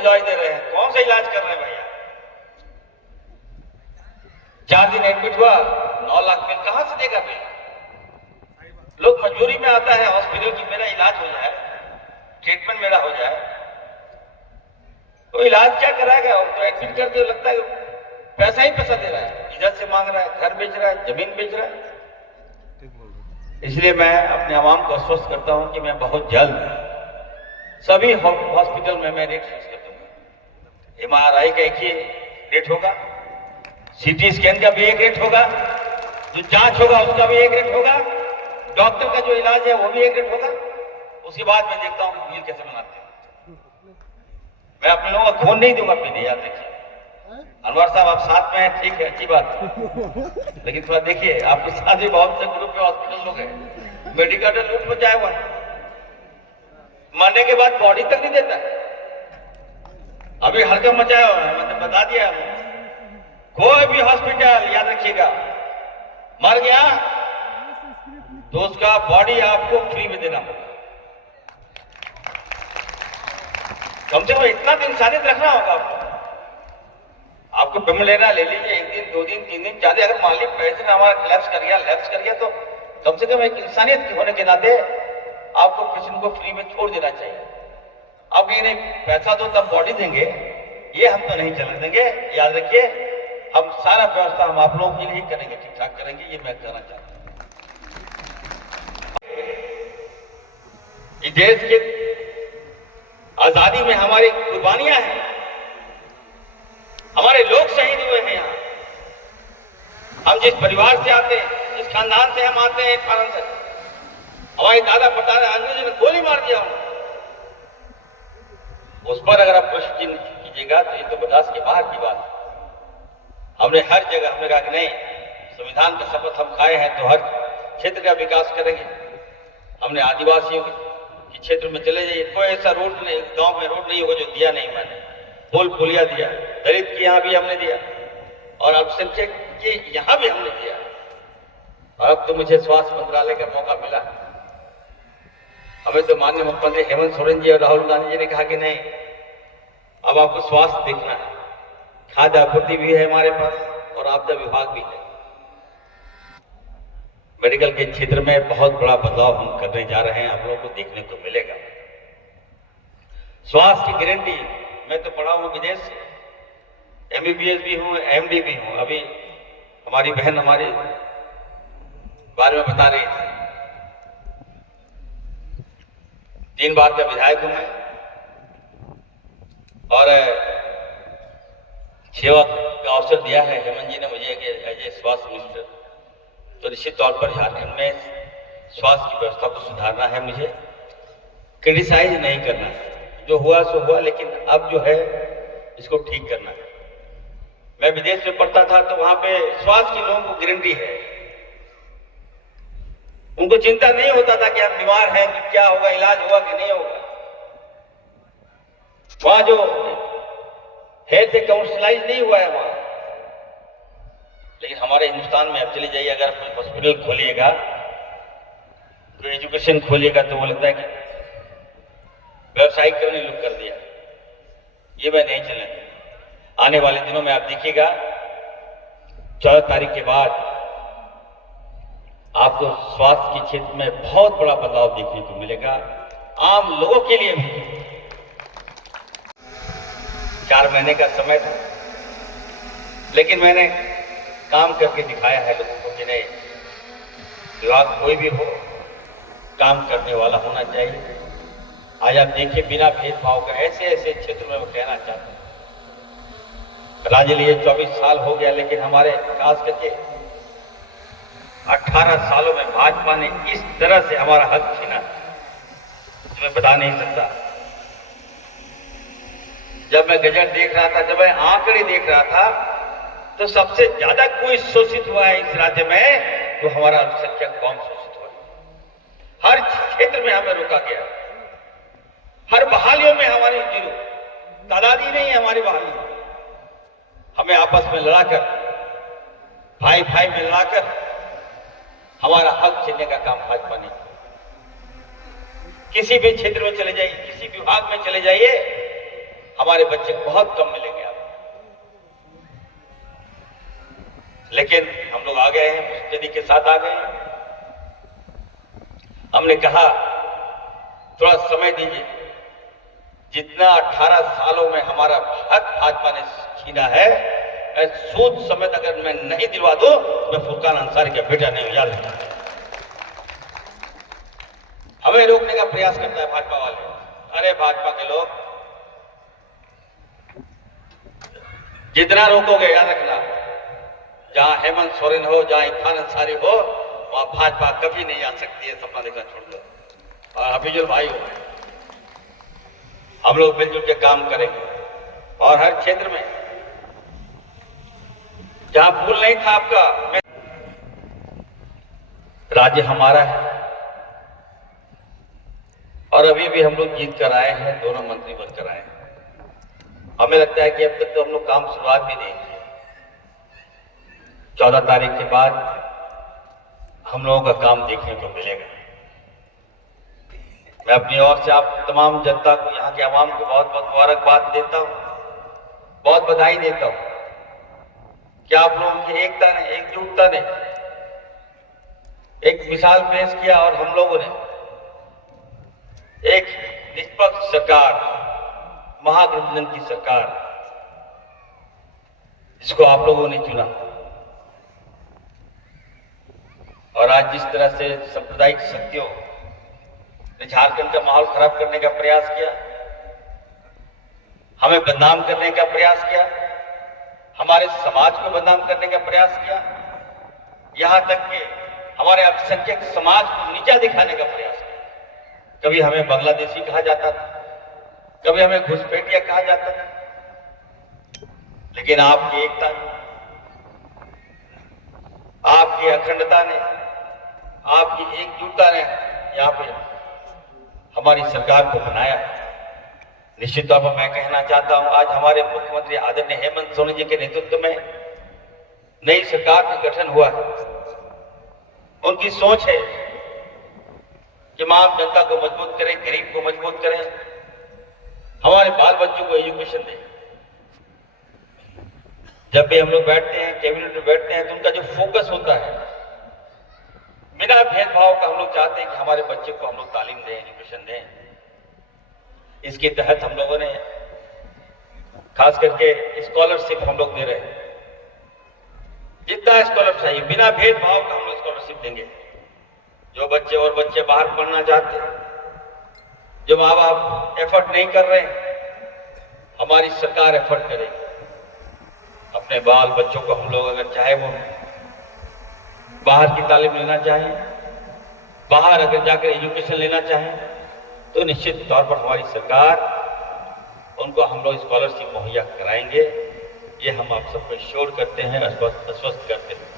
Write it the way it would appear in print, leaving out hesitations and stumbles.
दवाई दे रहे हैं, कौन सा इलाज कर रहे हैं भैया? 4 दिन एडमिट हुआ, 9 लाख बिल कहां से देगा बिल? लोग मजबूरी में आता है हॉस्पिटल की मेरा इलाज हो जाए, ट्रीटमेंट मेरा हो जाए, तो इलाज क्या कराएगा? और तो एडमिट करके लगता है पैसा ही पैसा दे रहा है, इधर से मांग रहा है, घर बेच रहा है, जमीन बेच रहा है। इसलिए मैं अपने आवाम को आश्वस्त करता हूं कि मैं बहुत जल्द सभी हॉस्पिटल में मैं रेट फिक्स कर दूंगा। MRI का एक ही रेट होगा, CT स्कैन का भी एक रेट होगा, जो जांच होगा उसका भी एक रेट होगा, डॉक्टर का जो इलाज है वो भी एक रेट होगा। उसके बाद मैं देखता हूँ बिल कैसे बनाते हैं। मैं अपने लोगों का खून नहीं दूंगा पीने, याद रखिए। अनवर साहब आप साथ में हैं, ठीक है, अच्छी बात, लेकिन थोड़ा देखिए आपके साथ भी बहुत से ग्रुप के हॉस्पिटल लोग हैं, मेडिकल लूट हो जाए हुआ, मरने के बाद बॉडी तक नहीं देता है। अभी हल्का मचाया हुआ है, मतलब बता दिया कोई भी हॉस्पिटल याद रखिएगा मर गया तो उसका बॉडी आपको फ्री में देना होगा। कम से कम इतना तो इंसानियत रखना होगा आपको पेमेंट लेना ले लीजिए, 1 दिन 2 दिन 3 दिन 4 दिन, अगर मान लीजिए पैसे में हमारा लैप्स कर गया तो कम से कम एक इंसानियत होने के नाते आपको पेशेंट को फ्री में छोड़ देना चाहिए। अब ये नहीं पैसा दो तब बॉडी देंगे, ये हम तो नहीं चलने देंगे। याद रखिए हम सारा व्यवस्था हम आप लोगों के लिए ही करेंगे, ठीक ठाक करेंगे, ये मैं कहना चाहता हूं। इस देश के आजादी में हमारी कुर्बानियां हैं, हमारे लोग शहीद हुए हैं। यहाँ हम जिस परिवार से आते हैं, जिस खानदान से हम आते हैं, कारण से हमारे दादा पटारे अंग्रेजों ने गोली मार दिया उन्हें, उस पर अगर आप प्रश्न चिन्ह कीजिएगा तो ये तो बर्दाश्त के बाहर की बात है। हमने हर जगह हमने कहा कि नहीं, संविधान का शपथ हम खाए हैं तो हर क्षेत्र का विकास करेंगे। हमने आदिवासियों के क्षेत्र में चले जाइए, कोई ऐसा रोड नहीं, गांव में रोड नहीं होगा जो दिया नहीं मैंने, पुल पुलिया दिया, दलित की यहाँ भी हमने दिया, और अल्पसंख्यक के यहाँ भी हमने दिया। और अब तो मुझे स्वास्थ्य मंत्रालय का मौका मिला। हमें तो माननीय मुख्यमंत्री हेमंत सोरेन जी और राहुल गांधी जी ने कहा कि नहीं, अब आपको स्वास्थ्य देखना है, खाद्य आपूर्ति भी है हमारे पास और आपदा विभाग भी है। मेडिकल के क्षेत्र में बहुत बड़ा बदलाव हम करने जा रहे हैं, आप लोगों को देखने को मिलेगा। स्वास्थ्य की गारंटी, मैं तो पढ़ा हूं विदेश से, MBBS भी हूं, MD भी हूं। अभी हमारी बहन हमारे बारे में बता रही थी, 3 बार का विधायक हूं मैं और सेवा का अवसर दिया है हेमंत जी ने मुझे एज ए स्वास्थ्य मिनिस्टर। तो निश्चित तौर पर झारखंड में स्वास्थ्य की व्यवस्था को सुधारना है, मुझे क्रिटिसाइज नहीं करना है, जो हुआ सो हुआ, लेकिन अब जो है इसको ठीक करना है। मैं विदेश में पढ़ता था तो वहां पे स्वास्थ्य के लोगों को गारंटी है, उनको चिंता नहीं होता था कि हम बीमार हैं कि क्या होगा, इलाज होगा कि नहीं होगा। वहां जो हेल्थ काउंसलाइज नहीं हुआ है वहां, लेकिन हमारे हिंदुस्तान में अब चले जाइए, अगर कोई हॉस्पिटल खोलिएगा, कोई एजुकेशन खोलिएगा तो वो लगता है कि व्यवसायीकरण लोग कर दिया। ये मैं नहीं चलने दूंगा। आने वाले दिनों में आप देखिएगा 14 तारीख के बाद आपको स्वास्थ्य के क्षेत्र में बहुत बड़ा बदलाव देखने को मिलेगा, आम लोगों के लिए भी। 4 महीने का समय था, लेकिन मैंने काम करके दिखाया है लोगों को कि नहीं, विभाग कोई भी हो काम करने वाला होना चाहिए। आज आप देखिए बिना भेदभाव का ऐसे ऐसे क्षेत्र में मैं कहना चाहता हूं, राज्य लिए 24 साल हो गया, लेकिन हमारे खास करके 18 सालों में भाजपा ने इस तरह से हमारा हक छीना जो मैं बता नहीं सकता। जब मैं गजट देख रहा था, जब मैं आंकड़े देख रहा था, तो सबसे ज्यादा कोई शोषित हुआ है इस राज्य में तो हमारा अल्पसंख्यक कौम शोषित हुआ। हर क्षेत्र में हमें रोका गया, हर बहालियों में हमारी जीरो तादादी नहीं है हमारी बहाली। हमें आपस में लड़ाकर, भाई भाई में लड़ाकर हमारा हक छीनने का काम भाजपा ने। किसी भी क्षेत्र में चले जाइए, किसी विभाग में चले जाइए, हमारे बच्चे बहुत कम मिलेंगे आपको। लेकिन हम लोग आ गए हैं, मुस्तैदी के साथ आ गए हैं। हमने कहा थोड़ा समय दीजिए, जितना 18 सालों में हमारा हक भाजपा ने छीना है, सूद समेत अगर मैं नहीं दिलवा दूं तो मैं फुरकान अंसारी का बेटा नहीं हूं, याद रखना। हमें रोकने का प्रयास करता है भाजपा वाले। अरे भाजपा के लोग, जितना रोकोगे याद रखना, जहां हेमंत सोरेन हो, जहां इरफान अंसारी हो, वहां भाजपा कभी नहीं आ सकती है। सपना देखना छोड़ दो। और हफीजुल भाई हो, हम लोग मिलजुल के काम करेंगे और हर क्षेत्र में जहां भूल नहीं था आपका, राज्य हमारा है और अभी भी हम लोग जीत कर आए हैं, दोनों मंत्री बनकर आए हैं। हमें लगता है कि अब तक तो हम लोग काम शुरुआत भी नहीं किए। 14 तारीख के बाद हम लोगों का काम देखने को मिलेगा। मैं अपनी ओर से आप तमाम जनता को, यहाँ के आवाम को बहुत बहुत मुबारकबाद देता हूँ, बहुत बधाई देता हूँ कि आप लोगों की एकता ने, एकजुटता ने एक मिसाल पेश किया और हम लोगों ने एक निष्पक्ष सरकार, महागठबंधन की सरकार, जिसको आप लोगों ने चुना। और आज जिस तरह से सांप्रदायिक शक्तियों ने झारखंड का माहौल खराब करने का प्रयास किया, हमें बदनाम करने का प्रयास किया, हमारे समाज को बदनाम करने का प्रयास किया, यहां तक कि हमारे अल्पसंख्यक समाज को नीचा दिखाने का प्रयास किया। कभी हमें बांग्लादेशी कहा जाता था, कभी हमें घुसपैठिया कहा जाता था, लेकिन आपकी एकता ने, आपकी अखंडता ने, आपकी एकजुटता ने यहां पे हमारी सरकार को बनाया। निश्चित तौर पर मैं कहना चाहता हूं, आज हमारे मुख्यमंत्री आदरणीय हेमंत सोरेन जी के नेतृत्व में नई सरकार का गठन हुआ है। उनकी सोच है कि हम आम जनता को मजबूत करें, गरीब को मजबूत करें, हमारे बाल बच्चों को एजुकेशन दें। जब भी हम लोग बैठते हैं, कैबिनेट में बैठते हैं, तो उनका जो फोकस होता है, बिना भेदभाव का हम लोग चाहते हैं कि हमारे बच्चे को हम लोग तालीम दें, एजुकेशन दें। इसके तहत हम लोगों ने खास करके स्कॉलरशिप हम लोग दे रहे हैं। जितना स्कॉलरशिप चाहिए, बिना भेदभाव का हम लोग स्कॉलरशिप देंगे। जो बच्चे और बच्चे बाहर पढ़ना चाहते हैं, जो माँ बाप एफर्ट नहीं कर रहे हैं, हमारी सरकार एफर्ट करेगी। अपने बाल बच्चों को हम लोग अगर चाहे वो बाहर की तालीम लेना चाहें, बाहर अगर जाकर एजुकेशन लेना चाहें, तो निश्चित तौर पर हमारी सरकार उनको हम लोग स्कॉलरशिप मुहैया कराएंगे। ये हम आप सबको श्योर करते हैं, आश्वस्त करते हैं।